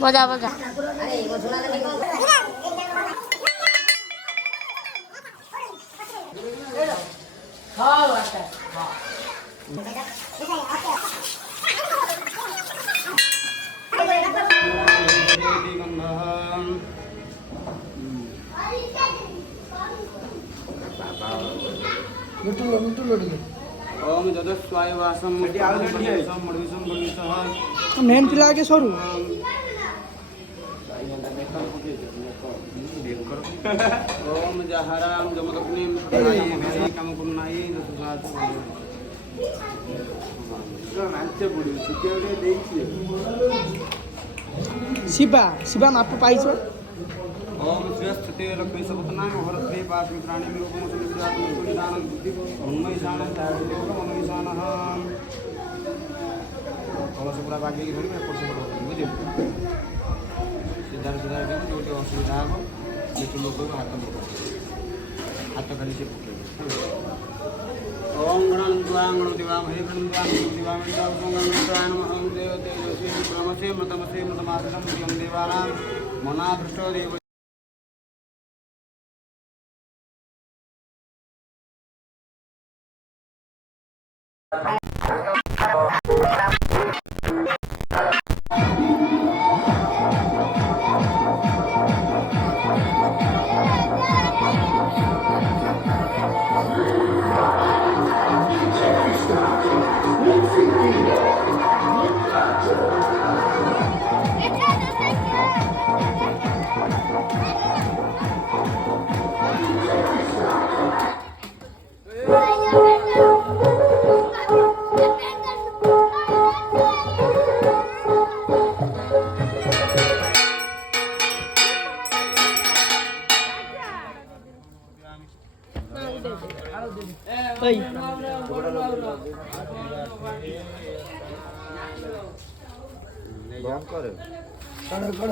बजा बजा ओम जदस्वाय वासम मेन पिला के सरू ओम जहराम जमदग्नि काम कुनाई नाचे बुढ़ी सिक्योरिटी देइछि शिवा शिवा माप पाइछ ओम श्रेष्ठते लक्ष्मी सबतना हरते पाप प्राणी निरूपम सुनिदान सुनिदान बुद्धि उन्मय शान उन्मय शान कलश पूरा बागे की धरि एपट सेपट बुझे सीधा सीधा जो जो असुविधा हो से लोग हाथ खाली से पके ओम गणं द्वां दिवां हे गणं द्वां दिवां गणं ओम देव तेजस्वी ब्रह्मसे मृतमसे मृतमासनं यं देवानां मना दृष्टो देव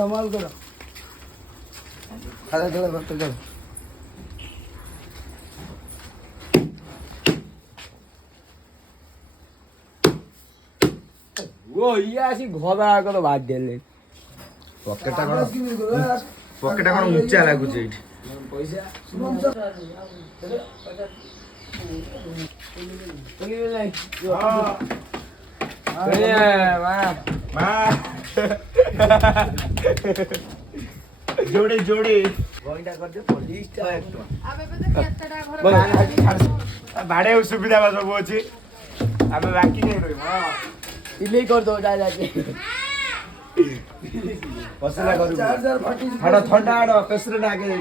हमाल करो खाला चलो वक्त चलो वो ये आसी घोबा को बात देले पकेटा कोन ऊंचा लागु छै पैसा जोड़े जोड़े कर दे पुलिस भाड़े सुविधा सब अच्छी आम बाकी नहीं रही इले कर दो डायरेक्ट पसला करू चार्जर फाटी थंडा आड़ पेसरे आगे